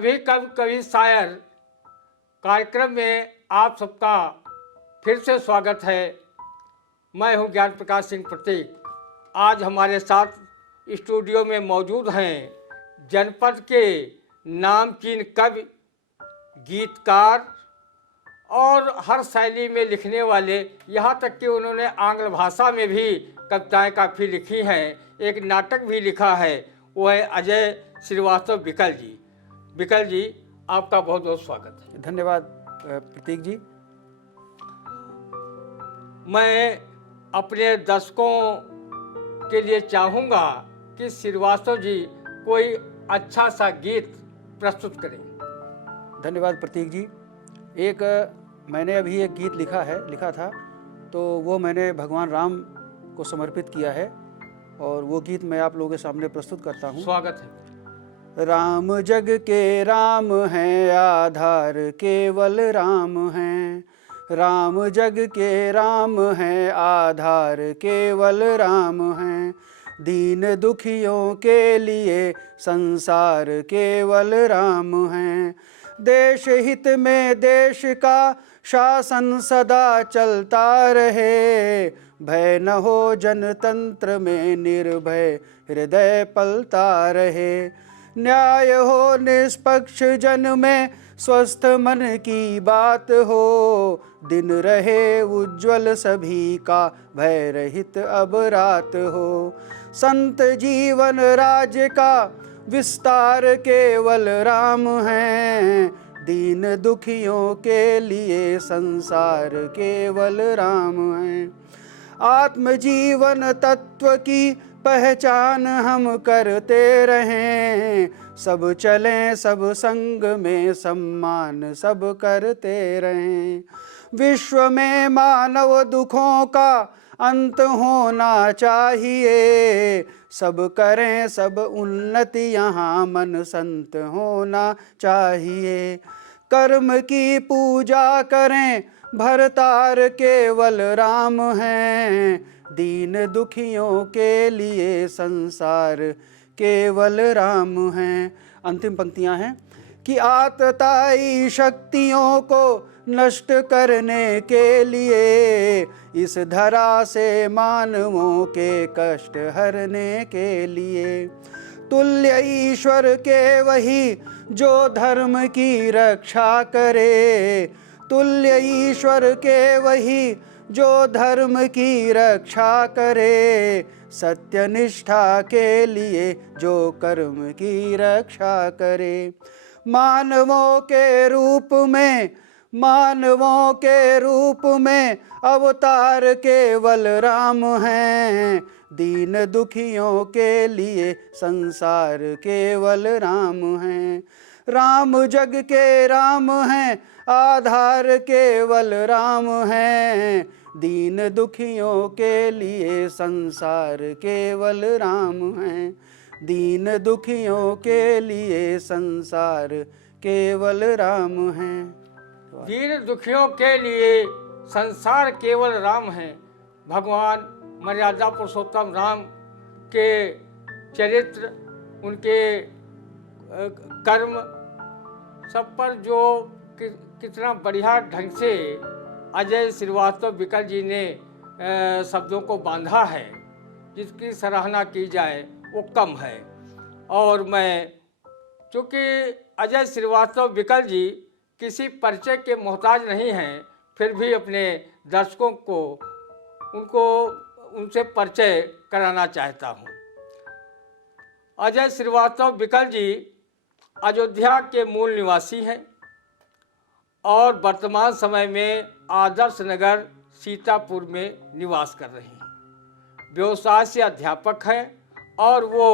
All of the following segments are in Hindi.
कभी कभी कभी शायर कार्यक्रम में आप सबका फिर से स्वागत है। मैं हूं ज्ञान प्रकाश सिंह प्रतीक। आज हमारे साथ स्टूडियो में मौजूद हैं जनपद के नामचीन कवि, गीतकार और हर शैली में लिखने वाले, यहाँ तक कि उन्होंने आंग्ल भाषा में भी कविताएं काफ़ी लिखी हैं। एक नाटक भी लिखा है, वो है अजय श्रीवास्तव विकल जी। विकल जी, आपका बहुत बहुत स्वागत है। धन्यवाद प्रतीक जी। मैं अपने दर्शकों के लिए चाहूँगा कि श्रीवास्तव जी कोई अच्छा सा गीत प्रस्तुत करें। धन्यवाद प्रतीक जी। एक मैंने अभी एक गीत लिखा था, तो वो मैंने भगवान राम को समर्पित किया है और वो गीत मैं आप लोगों के सामने प्रस्तुत करता हूँ। स्वागत है। राम जग के राम हैं, आधार केवल राम हैं। राम जग के राम हैं, आधार केवल राम हैं। दीन दुखियों के लिए संसार केवल राम हैं। देश हित में देश का शासन सदा चलता रहे। भय न हो जनतंत्र में, निर्भय हृदय पलता रहे। न्याय हो निष्पक्ष जन में, स्वस्थ मन की बात हो। दिन रहे उज्ज्वल सभी का, भय रहित अब रात हो। संत जीवन राज्य का विस्तार केवल राम हैं। दीन दुखियों के लिए संसार केवल राम हैं। आत्मजीवन तत्व की पहचान हम करते रहें। सब चलें सब संग में, सम्मान सब करते रहें। विश्व में मानव दुखों का अंत होना चाहिए। सब करें सब उन्नति, यहाँ मन संत होना चाहिए। कर्म की पूजा करें, भरतार केवल राम हैं। दीन दुखियों के लिए संसार केवल राम हैं। अंतिम पंक्तियां हैं कि आतताई शक्तियों को नष्ट करने के लिए, इस धरा से मानवों के कष्ट हरने के लिए। तुल्य ईश्वर के वही जो धर्म की रक्षा करे। तुल्य ईश्वर के वही जो धर्म की रक्षा करे। सत्य निष्ठा के लिए जो कर्म की रक्षा करे। मानवों के रूप में अवतार केवल राम हैं। दीन दुखियों के लिए संसार केवल राम हैं। राम जग के राम हैं, आधार केवल राम हैं। दीन दुखियों के लिए संसार केवल राम हैं। दीन दुखियों के लिए संसार केवल राम हैं। दीन दुखियों के लिए संसार केवल राम है। भगवान मर्यादा पुरुषोत्तम राम के चरित्र, उनके कर्म सब पर जो कितना बढ़िया ढंग से अजय श्रीवास्तव विकल जी ने शब्दों को बांधा है, जिसकी सराहना की जाए वो कम है। और मैं, चूँकि अजय श्रीवास्तव विकल जी किसी परिचय के मोहताज नहीं हैं, फिर भी अपने दर्शकों को उनसे परिचय कराना चाहता हूँ। अजय श्रीवास्तव विकल जी अयोध्या के मूल निवासी हैं और वर्तमान समय में आदर्श नगर सीतापुर में निवास कर रहे हैं। व्यवसाय से अध्यापक हैं और वो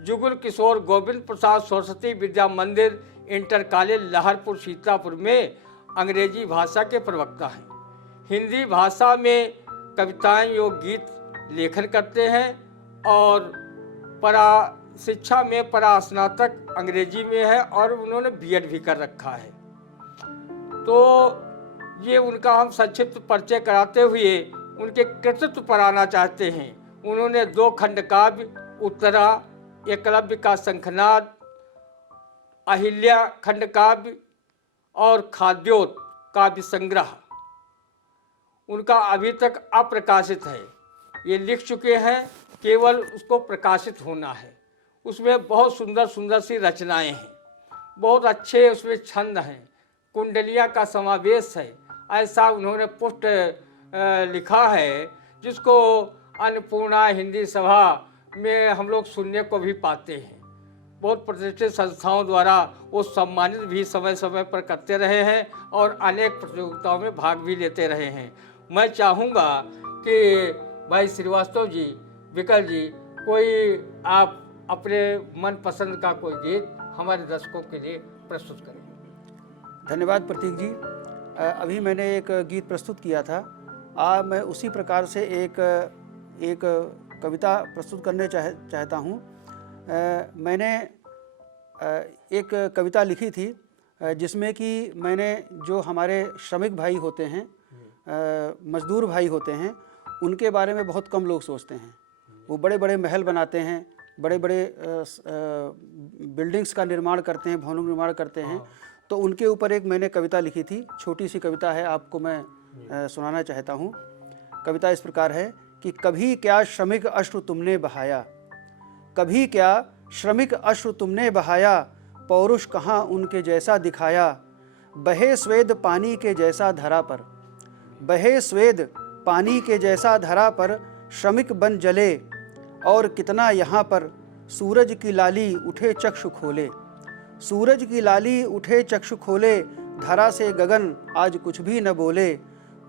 जुगल किशोर गोविंद प्रसाद सरस्वती विद्या मंदिर इंटर कॉलेज लहरपुर सीतापुर में अंग्रेजी भाषा के प्रवक्ता हैं। हिंदी भाषा में कविताएं योग गीत लेखन करते हैं और शिक्षा में परास्नातक अंग्रेजी में है और उन्होंने बीएड भी कर रखा है। तो ये उनका हम संक्षिप्त परिचय कराते हुए उनके कृतित्व पर आना चाहते हैं। उन्होंने 2 खंड काव्य, उत्तरा, एकलव्य का शंखनाद अहिल्या खंड काव्य और खाद्योत काव्य संग्रह उनका अभी तक अप्रकाशित है। ये लिख चुके हैं, केवल उसको प्रकाशित होना है। उसमें बहुत सुंदर सुंदर सी रचनाएं हैं, बहुत अच्छे उसमें छंद हैं, कुंडलिया का समावेश है। ऐसा उन्होंने पुष्ट लिखा है जिसको अन्नपूर्णा हिंदी सभा में हम लोग सुनने को भी पाते हैं। बहुत प्रतिष्ठित संस्थाओं द्वारा वो सम्मानित भी समय समय पर करते रहे हैं और अनेक प्रतियोगिताओं में भाग भी लेते रहे हैं। मैं चाहूँगा कि भाई श्रीवास्तव जी, विकल जी, कोई आप अपने मनपसंद का कोई गीत हमारे दर्शकों के लिए प्रस्तुत करें। धन्यवाद प्रतीक जी। अभी मैंने एक गीत प्रस्तुत किया था। आज मैं उसी प्रकार से एक कविता प्रस्तुत करने चाहता हूँ। मैंने एक कविता लिखी थी जिसमें कि मैंने जो हमारे श्रमिक भाई होते हैं, मजदूर भाई होते हैं, उनके बारे में बहुत कम लोग सोचते हैं। वो बड़े बड़े महल बनाते हैं, बड़े बड़े बिल्डिंग्स का निर्माण करते हैं, भवनों का निर्माण करते हैं। तो उनके ऊपर एक मैंने कविता लिखी थी, छोटी सी कविता है, आपको मैं सुनाना चाहता हूँ। कविता इस प्रकार है कि कभी क्या श्रमिक अश्रु तुमने बहाया, कभी क्या श्रमिक अश्रु तुमने बहाया, पौरुष कहाँ उनके जैसा दिखाया। बहे स्वेद पानी के जैसा धरा पर, बहे स्वेद पानी के जैसा धरा पर, श्रमिक बन जले और कितना यहाँ पर। सूरज की लाली उठे चक्षु खोले, सूरज की लाली उठे चक्षु खोले, धरा से गगन आज कुछ भी न बोले।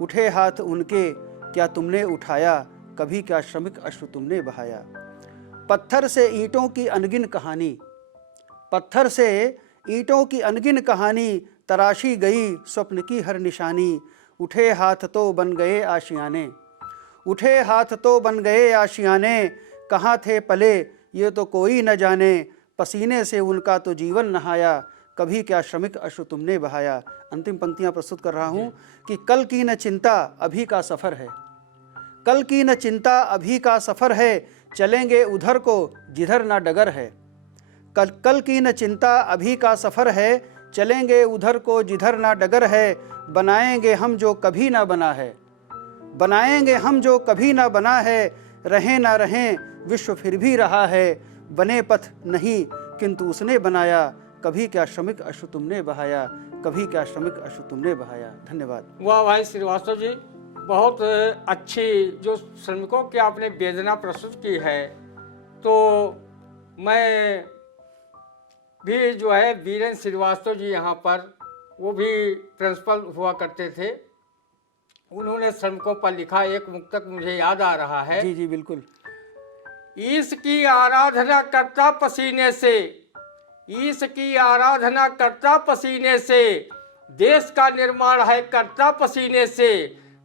उठे हाथ उनके क्या तुमने उठाया, कभी क्या श्रमिक अश्रु तुमने बहाया। पत्थर से ईंटों की अनगिन कहानी, पत्थर से ईंटों की अनगिन कहानी, तराशी गई स्वप्न की हर निशानी। उठे हाथ तो बन गए आशियाने, उठे हाथ तो बन गए आशियाने, कहाँ थे पले ये तो कोई न जाने। पसीने से उनका तो जीवन नहाया, कभी क्या श्रमिक अश्रु तुमने बहाया। अंतिम पंक्तियाँ प्रस्तुत कर रहा हूँ कि कल की न चिंता अभी का सफ़र है, कल की न चिंता अभी का सफ़र है, चलेंगे उधर को जिधर ना डगर है। कल की न चिंता अभी का सफ़र है, चलेंगे उधर को जिधर ना डगर है। बनाएंगे हम जो कभी ना बना है, बनाएंगे हम जो कभी ना बना है। रहें ना रहें विश्व फिर भी रहा है, बने पथ नहीं किंतु उसने बनाया। कभी क्या श्रमिक अश्रु तुमने बहाया, कभी क्या श्रमिक अश्रु तुमने बहाया। धन्यवाद। वाह भाई श्रीवास्तव जी, बहुत अच्छी जो श्रमिकों की आपने वेदना प्रस्तुत की है। तो मैं भी जो है वीरेंद्र श्रीवास्तव जी यहाँ पर, वो भी प्रिंसिपल हुआ करते थे, उन्होंने श्रमिकों पर लिखा एक मुक्तक मुझे याद आ रहा है। जी जी बिल्कुल। ईश की आराधना करता पसीने से, ईश की आराधना करता पसीने से, देश का निर्माण है करता पसीने से।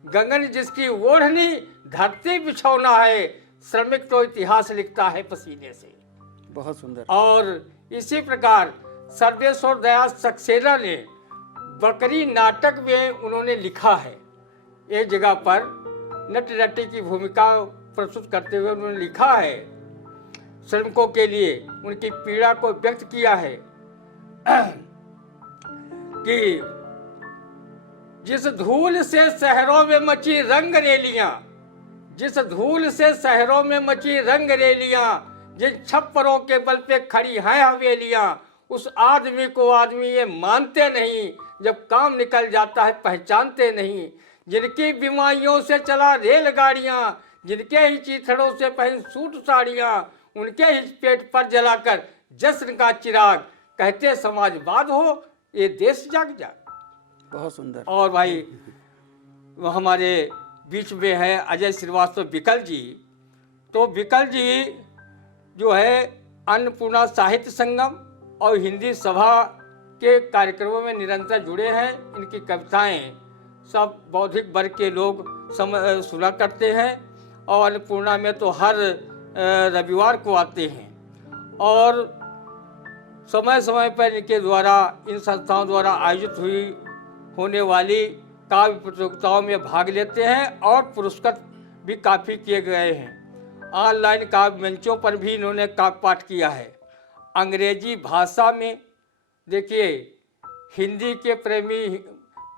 गगन जिसकी ओढ़नी धरती बिछौना है, श्रमिक तो इतिहास लिखता है पसीने से। बहुत सुंदर। और इसी प्रकार सर्वेश्वर दयाल सक्सेना ने बकरी नाटक में उन्होंने लिखा है, एक जगह पर नट नटी की भूमिका प्रस्तुत करते हुए उन्होंने लिखा है, श्रमिकों के लिए उनकी पीड़ा को व्यक्त किया है कि जिस धूल से शहरों में मची रंग रेलियां, जिस धूल से शहरों में मची रंग रेलियां, जिन छप्परों के बल पे खड़ी हैं हवेलियां, उस आदमी को आदमी ये मानते नहीं, जब काम निकल जाता है पहचानते नहीं। जिनकी बीमारियों से चला रेलगाड़ियां, जिनके ही चीथड़ों से पहन सूट साड़ियां, उनके ही पेट पर जलाकर जश्न का चिराग, कहते समाजवाद हो ये देश जाग जाग। बहुत सुंदर। और भाई वो हमारे बीच में है अजय श्रीवास्तव विकल जी। तो विकल जी जो है अन्नपूर्णा साहित्य संगम और हिंदी सभा के कार्यक्रमों में निरंतर जुड़े हैं। इनकी कविताएं सब बौद्धिक वर्ग के लोग सुना करते हैं और अन्नपूर्णा में तो हर रविवार को आते हैं और समय समय पर इनके द्वारा, इन संस्थाओं द्वारा आयोजित होने वाली काव्य प्रतियोगिताओं में भाग लेते हैं और पुरस्कृत भी काफ़ी किए गए हैं। ऑनलाइन काव्य मंचों पर भी इन्होंने काव्य पाठ किया है। अंग्रेजी भाषा में देखिए, हिंदी के प्रेमी,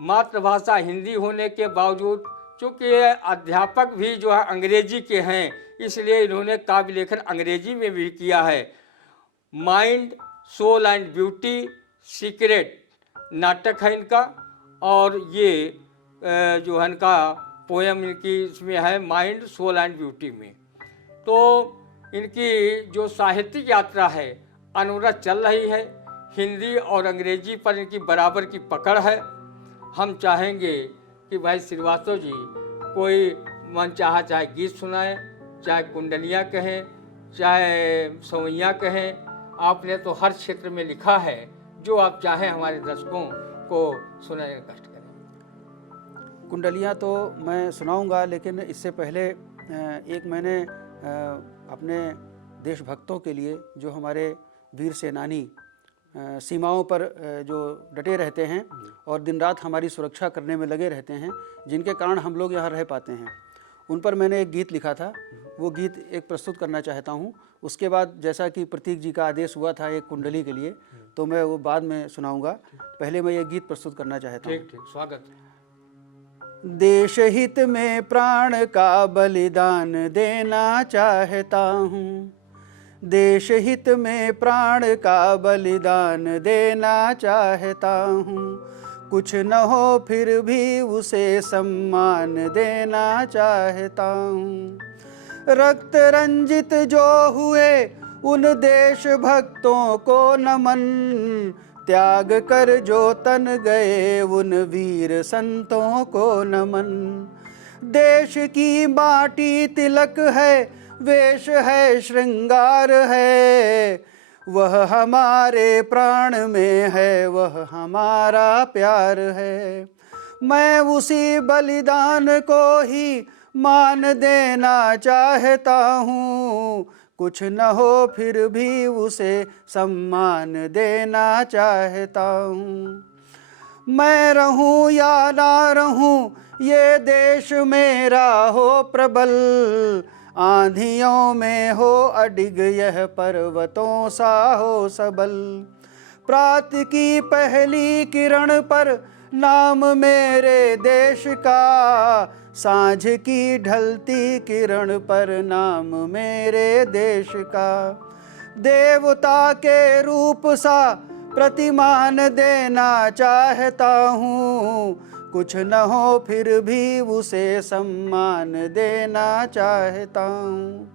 मातृभाषा हिंदी होने के बावजूद चूँकि ये अध्यापक भी जो है अंग्रेजी के हैं, इसलिए इन्होंने काव्य लेखन अंग्रेजी में भी किया है। Mind, soul and beauty, secret नाटक है इनका, और ये जो है इनका पोएम इनकी इसमें है माइंड, सोल एंड ब्यूटी में। तो इनकी जो साहित्यिक यात्रा है अनवरत चल रही है। हिंदी और अंग्रेजी पर इनकी बराबर की पकड़ है। हम चाहेंगे कि भाई श्रीवास्तव जी कोई मन चाहे गीत सुनाएं, चाहे कुंडलियाँ कहें, चाहे सवैयाँ कहें। आपने तो हर क्षेत्र में लिखा है, जो आप चाहें हमारे दर्शकों को सुनाने का कष्ट करें। कुंडलियाँ तो मैं सुनाऊंगा, लेकिन इससे पहले एक मैंने अपने देशभक्तों के लिए, जो हमारे वीर सेनानी सीमाओं पर जो डटे रहते हैं और दिन रात हमारी सुरक्षा करने में लगे रहते हैं, जिनके कारण हम लोग यहाँ रह पाते हैं, उन पर मैंने एक गीत लिखा था। वो गीत एक प्रस्तुत करना चाहता हूँ। उसके बाद जैसा कि प्रतीक जी का आदेश हुआ था एक कुंडली के लिए, तो मैं वो बाद में सुनाऊंगा। पहले मैं ये गीत प्रस्तुत करना चाहता हूँ। ठीक ठीक, स्वागत है। देश हित में प्राण का बलिदान देना चाहता हूँ, देश हित में प्राण का बलिदान देना चाहता हूँ। कुछ न हो फिर भी उसे सम्मान देना चाहता हूँ। रक्त रंजित जो हुए उन देशभक्तों को नमन, त्याग कर जो तन गए उन वीर संतों को नमन। देश की माटी तिलक है, वेश है, श्रृंगार है, वह हमारे प्राण में है, वह हमारा प्यार है। मैं उसी बलिदान को ही मान देना चाहता हूँ। कुछ न हो फिर भी उसे सम्मान देना चाहता हूँ। मैं रहूं या ना रहूं ये देश मेरा हो प्रबल, आंधियों में हो अडिग यह पर्वतों सा हो सबल। प्रात की पहली किरण पर नाम मेरे देश का, सांझ की ढलती किरण पर नाम मेरे देश का। देवता के रूप सा प्रतिमान देना चाहता हूँ। कुछ न हो फिर भी उसे सम्मान देना चाहता हूँ।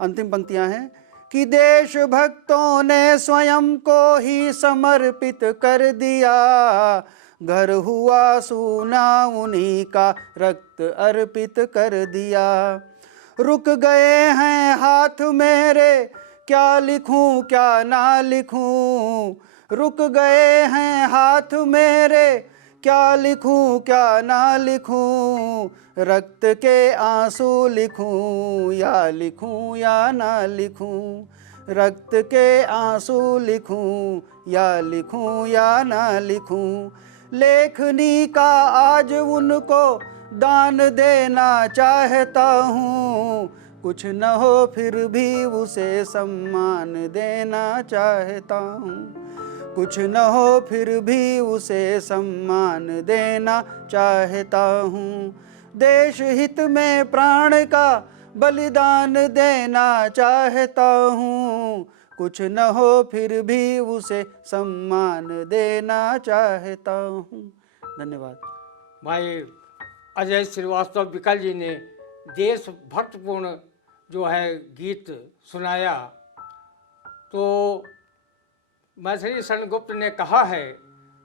अंतिम पंक्तियाँ हैं कि देशभक्तों ने स्वयं को ही समर्पित कर दिया, घर हुआ सूना उन्हीं का रक्त अर्पित कर दिया। रुक गए हैं हाथ मेरे, क्या लिखूं क्या ना लिखूं, रुक गए हैं हाथ मेरे, क्या लिखूं क्या ना लिखूं। रक्त के आंसू लिखूं या ना लिखूं, रक्त के आंसू लिखूं या ना लिखूं। लेखनी का आज उनको दान देना चाहता हूँ। कुछ न हो फिर भी उसे सम्मान देना चाहता हूँ। कुछ न हो फिर भी उसे सम्मान देना चाहता हूँ। देश हित में प्राण का बलिदान देना चाहता हूँ। कुछ न हो फिर भी उसे सम्मान देना चाहता हूँ। धन्यवाद। भाई अजय श्रीवास्तव विकल जी ने देशभक्तपूर्ण जो है गीत सुनाया। तो मैथिली शरण गुप्त ने कहा है,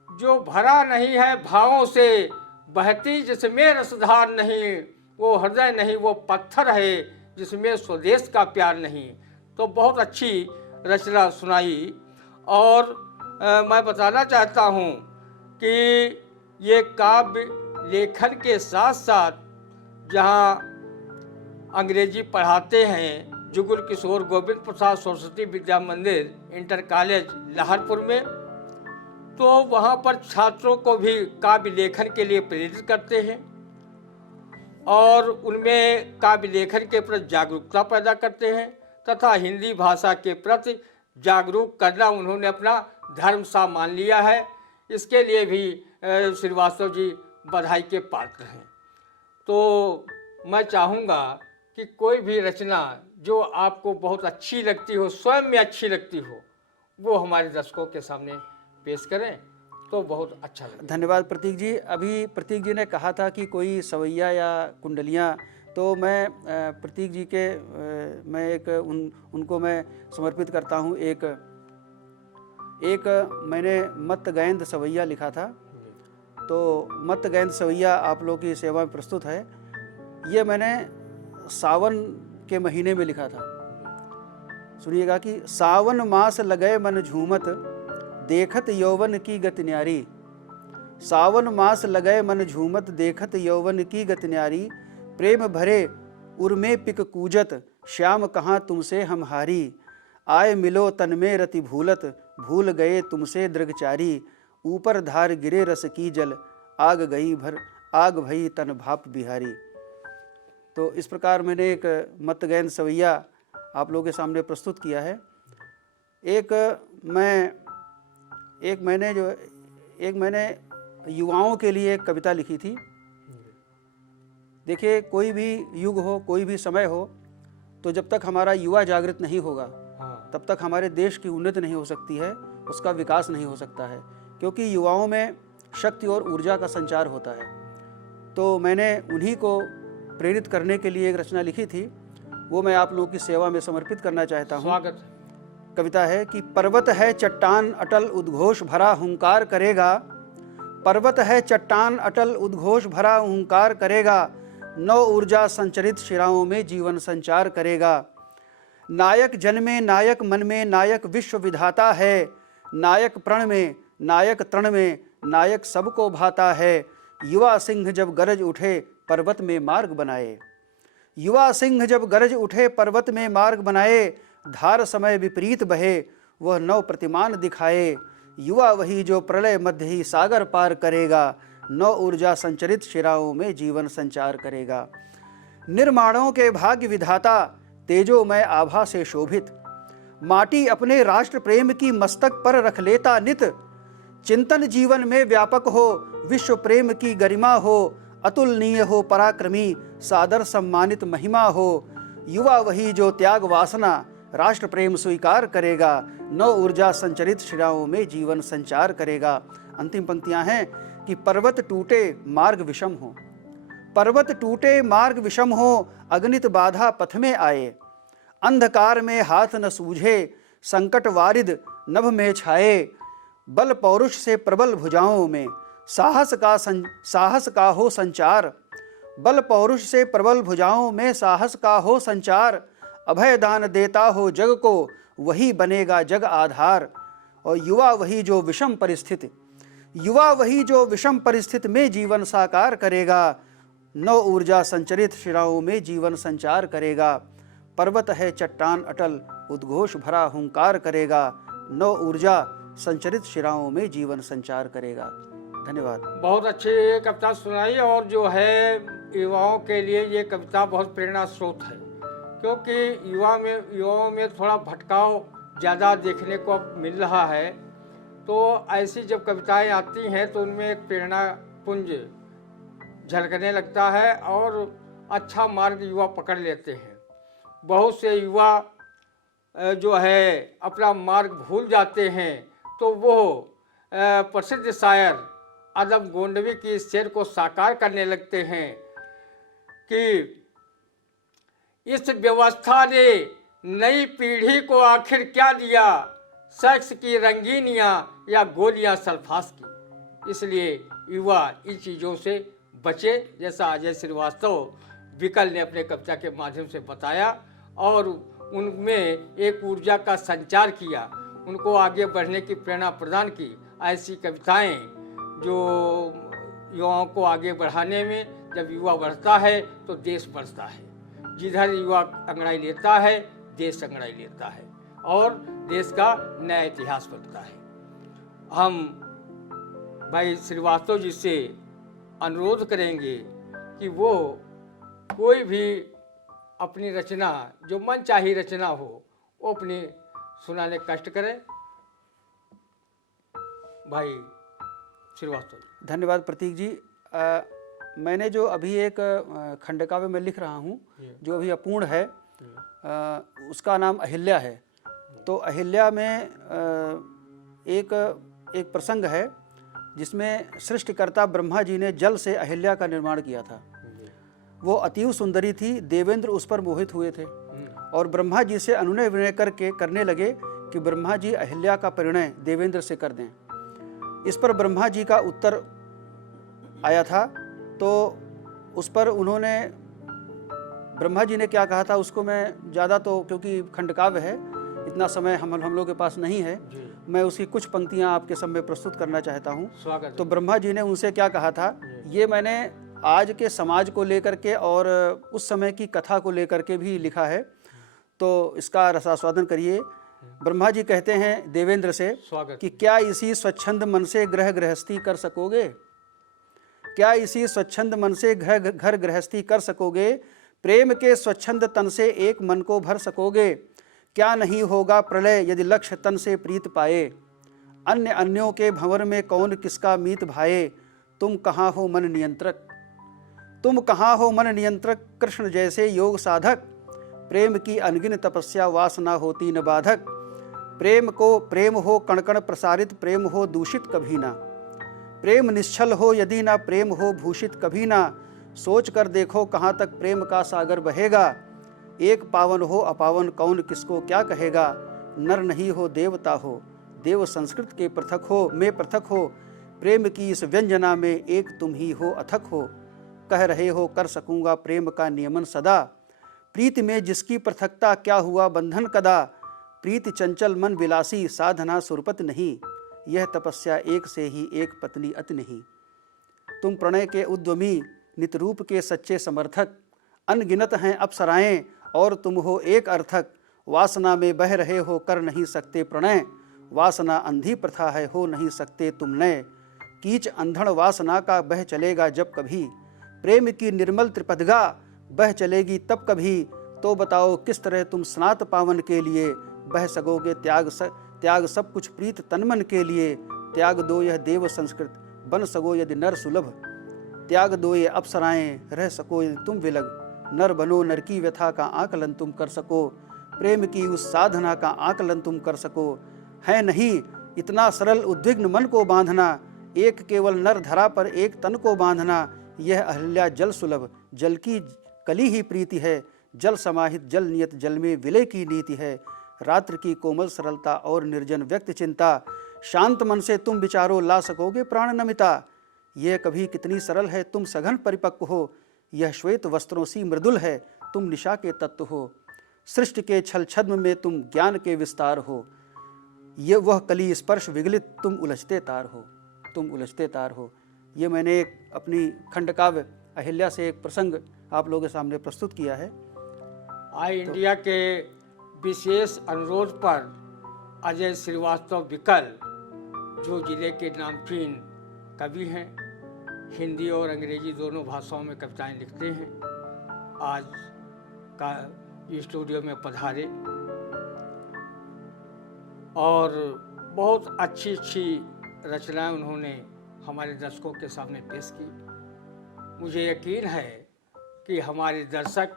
जो भरा नहीं है भावों से, बहती जिसमें रसधार नहीं, वो हृदय नहीं वो पत्थर है, जिसमें स्वदेश का प्यार नहीं। तो बहुत अच्छी रचना सुनाई। और मैं बताना चाहता हूँ कि ये काव्य लेखन के साथ साथ जहाँ अंग्रेजी पढ़ाते हैं जुगुल किशोर गोविंद प्रसाद सरस्वती विद्या मंदिर इंटर कॉलेज लाहौरपुर में, तो वहाँ पर छात्रों को भी काव्य लेखन के लिए प्रेरित करते हैं और उनमें काव्य लेखन के प्रति जागरूकता पैदा करते हैं तथा हिंदी भाषा के प्रति जागरूक करना उन्होंने अपना धर्म सा मान लिया है। इसके लिए भी श्रीवास्तव जी बधाई के पात्र हैं। तो मैं चाहूँगा कि कोई भी रचना जो आपको बहुत अच्छी लगती हो, स्वयं में अच्छी लगती हो, वो हमारे दर्शकों के सामने पेश करें तो बहुत अच्छा लगेगा। धन्यवाद प्रतीक जी। अभी प्रतीक जी ने कहा था कि कोई सवैया या कुंडलियाँ, तो मैं प्रतीक जी के मैं एक उनको मैं समर्पित करता हूँ। एक मैंने मत गैंद सवैया लिखा था, तो मत गैंद सवैया आप लोगों की सेवा में प्रस्तुत है। ये मैंने सावन के महीने में लिखा था। सुनिएगा कि सावन मास लगे मन झूमत, देखत यौवन की गति न्यारी। सावन मास लगे मन झूमत, देखत यौवन की गति न्यारी। प्रेम भरे उर्मे पिक कूजत, श्याम कहाँ तुमसे हम हारी। आए मिलो तन में रति भूलत, भूल गए तुमसे दृगचारी। ऊपर धार गिरे रस की जल, आग भई तन भाप बिहारी। तो इस प्रकार मैंने एक मत गैंद सवैया आप लोगों के सामने प्रस्तुत किया है। एक मैंने युवाओं के लिए एक कविता लिखी थी। देखिए, कोई भी युग हो, कोई भी समय हो, तो जब तक हमारा युवा जागृत नहीं होगा, तब तक हमारे देश की उन्नति नहीं हो सकती है, उसका विकास नहीं हो सकता है, क्योंकि युवाओं में शक्ति और ऊर्जा का संचार होता है। तो मैंने उन्हीं को प्रेरित करने के लिए एक रचना लिखी थी, वो मैं आप लोगों की सेवा में समर्पित करना चाहता हूँ। स्वागत है। कविता है कि पर्वत है चट्टान अटल उद्घोष भरा हुंकार करेगा। पर्वत है चट्टान अटल उद्घोष भरा हुंकार करेगा। नौ ऊर्जा संचरित शिराओं में जीवन संचार करेगा। नायक जन में, नायक मन में, नायक विश्व विधाता है। नायक प्रण में, नायक तृण में, नायक सबको भाता है। युवा सिंह जब गरज उठे, पर्वत में मार्ग बनाए। युवा सिंह जब गरज उठे, पर्वत में मार्ग बनाए। धार समय विपरीत बहे, वह नव प्रतिमान दिखाए। युवा वही जो प्रलय मध्य ही सागर पार करेगा। नौ ऊर्जा संचरित शिराओं में जीवन संचार करेगा। निर्माणों के भाग्य विधाता, तेजोमय आभा से शोभित। माटी अपने राष्ट्र प्रेम की मस्तक पर रख लेता नित। चिंतन जीवन में व्यापक हो, विश्व प्रेम की गरिमा हो। अतुलनीय हो पराक्रमी, सादर सम्मानित महिमा हो। युवा वही जो त्याग वासना, राष्ट्र प्रेम स्वीकार करेगा। नौ ऊर्जा संचरित शिराओं में जीवन संचार करेगा। अंतिम पंक्तियां हैं कि पर्वत टूटे मार्ग विषम हो। पर्वत टूटे मार्ग विषम हो, अगणित बाधा पथ में आए। अंधकार में हाथ न सूझे, संकट वारिद नभ में छाए। बल पौरुष से प्रबल भुजाओं में, साहस का हो संचार। बल पौरुष से प्रबल भुजाओं में, साहस का हो संचार। अभय दान देता हो जग को, वही बनेगा जग आधार। और युवा वही जो विषम परिस्थिति में जीवन साकार करेगा। नौ ऊर्जा संचरित शिराओं में जीवन संचार करेगा। पर्वत है चट्टान अटल उद्घोष भरा हुंकार करेगा। नौ ऊर्जा संचरित शिराओं में जीवन संचार करेगा। धन्यवाद। बहुत अच्छी कविता सुनाई, और जो है युवाओं के लिए ये कविता बहुत प्रेरणा स्रोत है, क्योंकि युवाओं में थोड़ा भटकाव ज़्यादा देखने को अब मिल रहा है। तो ऐसी जब कविताएं आती हैं तो उनमें एक प्रेरणा पुंज झलकने लगता है और अच्छा मार्ग युवा पकड़ लेते हैं। बहुत से युवा जो है अपना मार्ग भूल जाते हैं, तो वो प्रसिद्ध शायर आदम गोंडवी की इस शेर को साकार करने लगते हैं कि इस व्यवस्था ने नई पीढ़ी को आखिर क्या दिया, सेक्स की रंगीनियां या गोलियां सल्फास की। इसलिए युवा इन चीज़ों से बचे, जैसा अजय श्रीवास्तव विकल ने अपने कविता के माध्यम से बताया और उनमें एक ऊर्जा का संचार किया, उनको आगे बढ़ने की प्रेरणा प्रदान की। ऐसी कविताएं जो युवाओं को आगे बढ़ाने में, जब युवा बढ़ता है तो देश बढ़ता है। जिधर युवा अंगड़ाई लेता है, देश अंगड़ाई लेता है और देश का नया इतिहास बनता है। हम भाई श्रीवास्तव जी से अनुरोध करेंगे कि वो कोई भी अपनी रचना, जो मन चाही रचना हो, वो अपनी सुनाने कष्ट करें। भाई श्रीवास्तव। धन्यवाद प्रतीक जी। मैंने जो अभी एक खंडकाव्य में लिख रहा हूँ, जो अभी अपूर्ण है, उसका नाम अहिल्या है। तो अहिल्या में एक प्रसंग है जिसमें सृष्टिकर्ता ब्रह्मा जी ने जल से अहिल्या का निर्माण किया था। वो अतीव सुंदरी थी, देवेंद्र उस पर मोहित हुए थे और ब्रह्मा जी से अनुनय विनय करने लगे कि ब्रह्मा जी अहिल्या का परिणय देवेंद्र से कर दें। इस पर ब्रह्मा जी का उत्तर आया था, तो उस पर उन्होंने, ब्रह्मा जी ने क्या कहा था उसको मैं ज़्यादा, तो क्योंकि खंडकाव्य है, इतना समय हम लोगों के पास नहीं है, मैं उसकी कुछ पंक्तियां आपके सामने प्रस्तुत करना चाहता हूं। स्वागत। तो ब्रह्मा जी ने उनसे क्या कहा था, ये मैंने आज के समाज को लेकर के और उस समय की कथा को लेकर के भी लिखा है, तो इसका रसास्वादन करिए। ब्रह्मा जी कहते हैं देवेंद्र से कि क्या इसी स्वच्छंद मन से गृहस्थी कर सकोगे? क्या इसी स्वच्छंद मन से घर गृहस्थी कर सकोगे? प्रेम के स्वच्छंद तन से एक मन को भर सकोगे? क्या नहीं होगा प्रलय यदि लक्ष्य तन से प्रीत पाए? अन्य अन्यों के भंवर में कौन किसका मीत भाए? तुम कहाँ हो मन नियंत्रक, तुम कहाँ हो मन नियंत्रक, कृष्ण जैसे योग साधक। प्रेम की अनगिन तपस्या वासना होती न बाधक। प्रेम हो कण कण प्रसारित, प्रेम हो दूषित कभी ना। प्रेम निश्चल हो यदि ना, प्रेम हो भूषित कभी ना। सोच कर देखो कहाँ तक प्रेम का सागर बहेगा। एक पावन हो अपावन कौन किसको क्या कहेगा। नर नहीं हो देवता हो, देव संस्कृत के पृथक हो में पृथक हो। प्रेम की इस व्यंजना में एक तुम ही हो अथक हो। कह रहे हो कर सकूंगा प्रेम का नियमन सदा। प्रीति में जिसकी पृथकता क्या हुआ बंधन कदा। प्रीति चंचल मन विलासी, साधना सुरपत नहीं। यह तपस्या एक से ही एक पत्नी अति नहीं। तुम प्रणय के उद्यमी, नित रूप के सच्चे समर्थक। अनगिनत हैं अप्सराएं और तुम हो एक अर्थक। वासना में बह रहे हो कर नहीं सकते प्रणय। वासना अंधी प्रथा है हो नहीं सकते तुम नए। कीच अंधड़ वासना का बह चलेगा जब कभी। प्रेम की निर्मल त्रिपदगा बह चलेगी तब कभी। तो बताओ किस तरह तुम स्नात पावन के लिए बह सकोगे त्याग सब कुछ प्रीत तनमन के लिए। त्याग दो यह देव संस्कृत, बन सको यदि नर सुलभ। त्याग दो ये अप्सराएं, रह सको यदि तुम विलग। नर बनो नर की व्यथा का आकलन तुम कर सको। प्रेम की उस साधना का आकलन तुम कर सको। है नहीं इतना सरल उद्विग्न मन को बांधना। एक केवल नर धरा पर एक तन को बांधना। यह अहिल्या जल सुलभ, जल की कली ही प्रीति है। जल समाहित जल नियत, जल में विलय की नीति है। रात्र की कोमल सरलता और निर्जन व्यक्त चिंता। शांत मन से तुम विचारो ला सकोगे प्राण नमिता। यह कभी कितनी सरल है तुम सघन परिपक्व हो। यह श्वेत वस्त्रों सी मृदुल है तुम निशा के तत्व हो। सृष्टि के छल छद्म में तुम ज्ञान के विस्तार हो। ये वह कली स्पर्श विगलित तुम उलझते तार हो, तुम उलझते तार हो। ये मैंने एक अपनी खंडकाव्य अहिल्या से एक प्रसंग आप लोगों के सामने प्रस्तुत किया है। आई इंडिया के विशेष अनुरोध पर अजय श्रीवास्तव विकल, जो जिले के नामचीन कवि हैं, हिंदी और अंग्रेजी दोनों भाषाओं में कविताएं लिखते हैं, आज का स्टूडियो में पधारे और बहुत अच्छी अच्छी रचनाएं उन्होंने हमारे दर्शकों के सामने पेश की। मुझे यकीन है कि हमारे दर्शक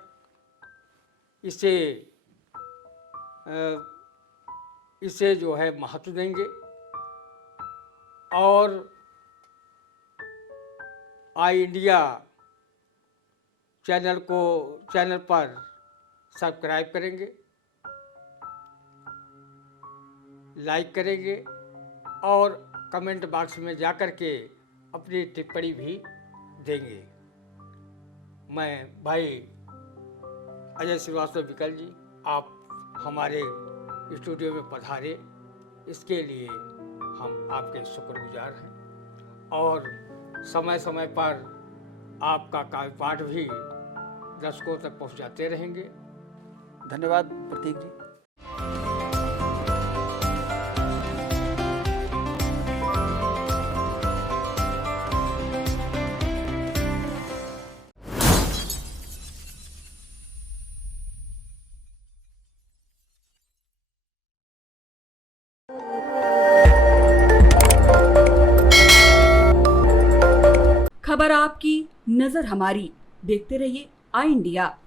इसे जो है महत्व देंगे और आई इंडिया चैनल पर सब्सक्राइब करेंगे, लाइक करेंगे और कमेंट बॉक्स में जाकर के अपनी टिप्पणी भी देंगे। मैं भाई अजय श्रीवास्तव विकल जी, आप हमारे स्टूडियो में पधारे, इसके लिए हम आपके शुक्रगुजार हैं और समय समय पर आपका काव्य पाठ भी दर्शकों तक पहुंचाते रहेंगे। धन्यवाद प्रतीक जी। खबर आपकी, नजर हमारी। देखते रहिए आई इंडिया।